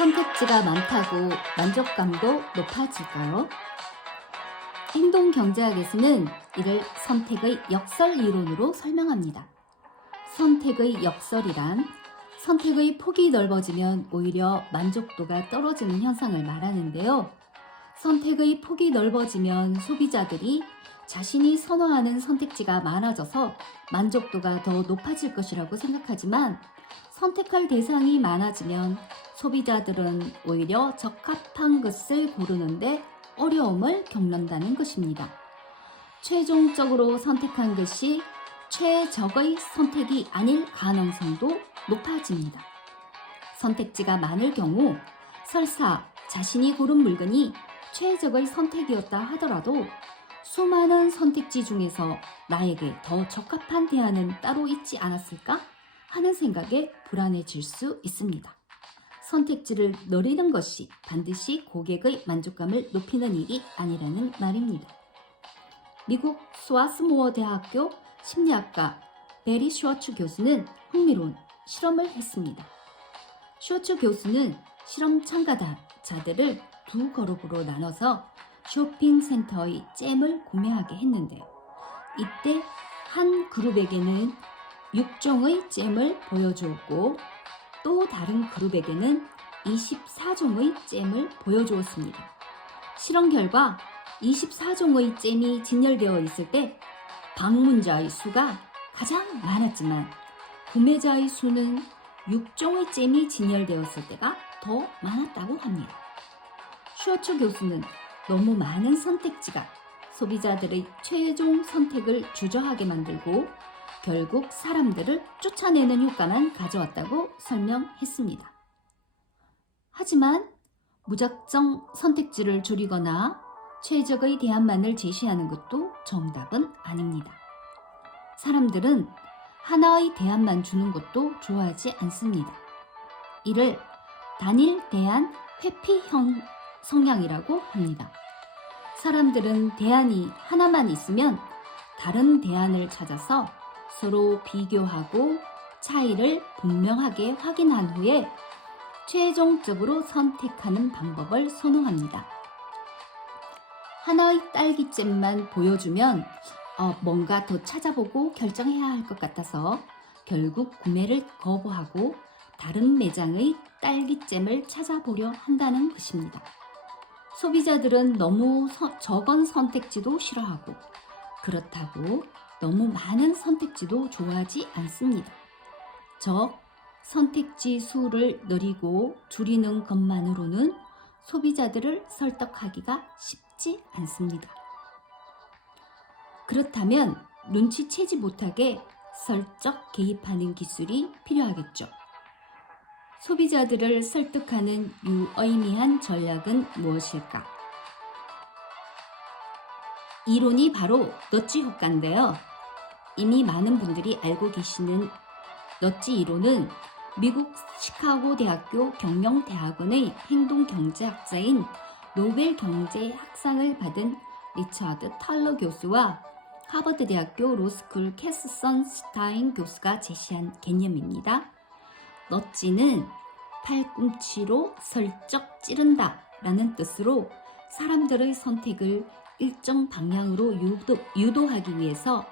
선택지가 많다고 만족감도 높아질까요? 행동경제학에서는 이를 선택의 역설 이론으로 설명합니다. 선택의 역설이란 선택의 폭이 넓어지면 오히려 만족도가 떨어지는 현상을 말하는데요. 선택의 폭이 넓어지면 소비자들이 자신이 선호하는 선택지가 많아져서 만족도가 더 높아질 것이라고 생각하지만 선택할 대상이 많아지면 소비자들은 오히려 적합한 것을 고르는데 어려움을 겪는다는 것입니다. 최종적으로 선택한 것이 최적의 선택이 아닐 가능성도 높아집니다. 선택지가 많을 경우 설사 자신이 고른 물건이 최적의 선택이었다 하더라도 수많은 선택지 중에서 나에게 더 적합한 대안은 따로 있지 않았을까 하는 생각에 불안해질 수 있습니다. 선택지를 늘리는 것이 반드시 고객의 만족감을 높이는 일이 아니라는 말입니다. 미국 스와스모어 대학교 심리학과 베리 슈워츠 교수는 흥미로운 실험을 했습니다. 슈워츠 교수는 실험 참가자들을 두 그룹으로 나눠서 쇼핑센터의 잼을 구매하게 했는데요. 이때 한 그룹에게는 6종의 잼을 보여주었고 또 다른 그룹에게는 24종의 잼을 보여주었습니다. 실험 결과 24종의 잼이 진열되어 있을 때 방문자의 수가 가장 많았지만 구매자의 수는 6종의 잼이 진열되었을 때가 더 많았다고 합니다. 슈어츠 교수는 너무 많은 선택지가 소비자들의 최종 선택을 주저하게 만들고 결국 사람들을 쫓아내는 효과만 가져왔다고 설명했습니다. 하지만 무작정 선택지를 줄이거나 최적의 대안만을 제시하는 것도 정답은 아닙니다. 사람들은 하나의 대안만 주는 것도 좋아하지 않습니다. 이를 단일 대안 회피형 성향이라고 합니다. 사람들은 대안이 하나만 있으면 다른 대안을 찾아서 서로 비교하고 차이를 분명하게 확인한 후에 최종적으로 선택하는 방법을 선호합니다. 하나의 딸기잼만 보여주면 뭔가 더 찾아보고 결정해야 할 것 같아서 결국 구매를 거부하고 다른 매장의 딸기잼을 찾아보려 한다는 것입니다. 소비자들은 너무 적은 선택지도 싫어하고 그렇다고 너무 많은 선택지도 좋아하지 않습니다. 선택지 수를 늘리고 줄이는 것만으로는 소비자들을 설득하기가 쉽지 않습니다. 그렇다면 눈치채지 못하게 슬쩍 개입하는 기술이 필요하겠죠. 소비자들을 설득하는 유의미한 전략은 무엇일까? 이론이 바로 너치 효과인데요. 이미 많은 분들이 알고 계시는 너치 이론은 미국 시카고 대학교 경영대학원의 행동경제학자인 노벨 경제학상을 받은 리처드 탈러 교수와 하버드 대학교 로스쿨 캐스 선스타인 교수가 제시한 개념입니다. 너치는 팔꿈치로 슬쩍 찌른다 라는 뜻으로 사람들의 선택을 일정 방향으로 유도하기 위해서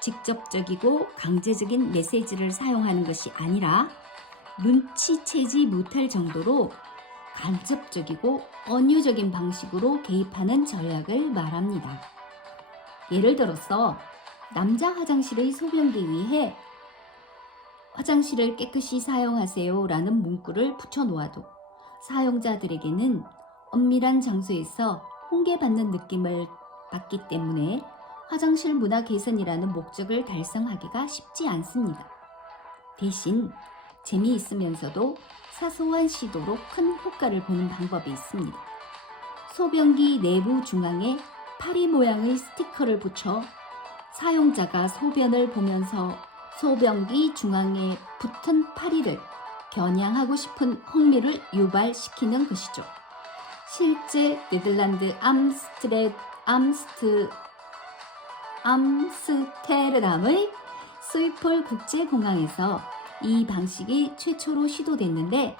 직접적이고 강제적인 메시지를 사용하는 것이 아니라 눈치채지 못할 정도로 간접적이고 언유적인 방식으로 개입하는 전략을 말합니다. 예를 들어서 남자 화장실의 소변기 위에 화장실을 깨끗이 사용하세요 라는 문구를 붙여놓아도 사용자들에게는 엄밀한 장소에서 홍계받는 느낌을 받기 때문에 화장실 문화 개선이라는 목적을 달성하기가 쉽지 않습니다. 대신 재미있으면서도 사소한 시도로 큰 효과를 보는 방법이 있습니다. 소변기 내부 중앙에 파리 모양의 스티커를 붙여 사용자가 소변을 보면서 소변기 중앙에 붙은 파리를 겨냥하고 싶은 흥미를 유발시키는 것이죠. 실제 네덜란드 암스테르담의 스위폴 국제공항에서 이 방식이 최초로 시도됐는데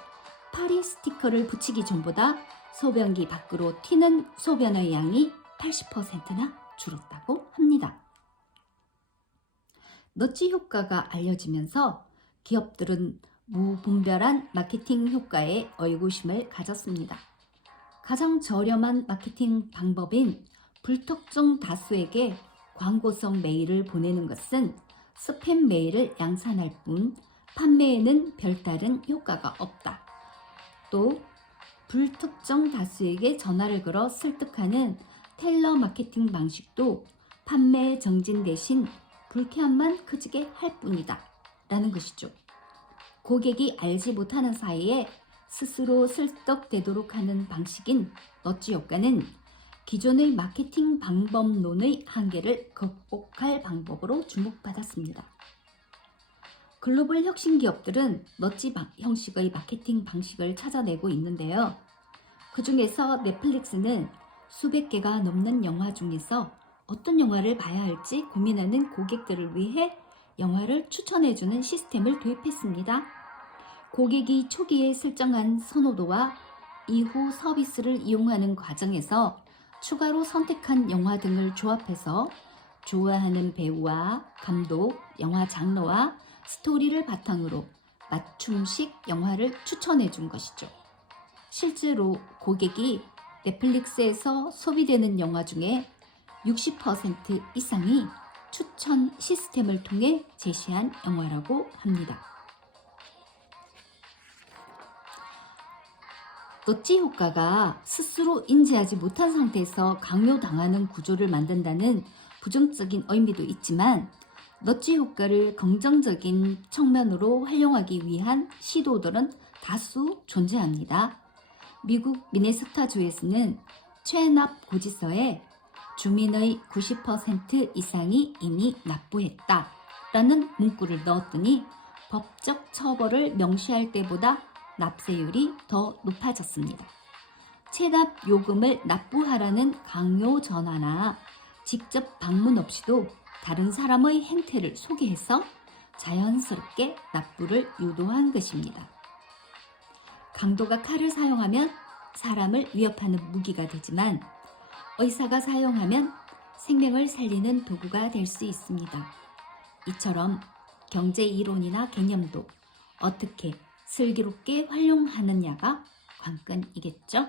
파리 스티커를 붙이기 전보다 소변기 밖으로 튀는 소변의 양이 80%나 줄었다고 합니다. 너찌 효과가 알려지면서 기업들은 무분별한 마케팅 효과에 의구심을 가졌습니다. 가장 저렴한 마케팅 방법인 불특정 다수에게 광고성 메일을 보내는 것은 스팸 메일을 양산할 뿐 판매에는 별다른 효과가 없다. 또 불특정 다수에게 전화를 걸어 설득하는 텔러 마케팅 방식도 판매 정진 대신 불쾌함만 커지게 할 뿐이다 라는 것이죠. 고객이 알지 못하는 사이에 스스로 설득되도록 하는 방식인 너찌 효과는 기존의 마케팅 방법론의 한계를 극복할 방법으로 주목받았습니다. 글로벌 혁신 기업들은 너찌 형식의 마케팅 방식을 찾아내고 있는데요. 그 중에서 넷플릭스는 수백 개가 넘는 영화 중에서 어떤 영화를 봐야 할지 고민하는 고객들을 위해 영화를 추천해주는 시스템을 도입했습니다. 고객이 초기에 설정한 선호도와 이후 서비스를 이용하는 과정에서 추가로 선택한 영화 등을 조합해서 좋아하는 배우와 감독, 영화 장르와 스토리를 바탕으로 맞춤식 영화를 추천해 준 것이죠. 실제로 고객이 넷플릭스에서 소비되는 영화 중에 60% 이상이 추천 시스템을 통해 제시한 영화라고 합니다. 너찌 효과가 스스로 인지하지 못한 상태에서 강요당하는 구조를 만든다는 부정적인 의미도 있지만 너찌 효과를 긍정적인 측면으로 활용하기 위한 시도들은 다수 존재합니다. 미국 미네소타주에서는 최납 고지서에 주민의 90% 이상이 이미 납부했다 라는 문구를 넣었더니 법적 처벌을 명시할 때보다 납세율이 더 높아졌습니다. 체납 요금을 납부하라는 강요 전화나 직접 방문 없이도 다른 사람의 행태를 소개해서 자연스럽게 납부를 유도한 것입니다. 강도가 칼을 사용하면 사람을 위협하는 무기가 되지만 의사가 사용하면 생명을 살리는 도구가 될 수 있습니다. 이처럼 경제 이론이나 개념도 어떻게 슬기롭게 활용하느냐가 관건이겠죠?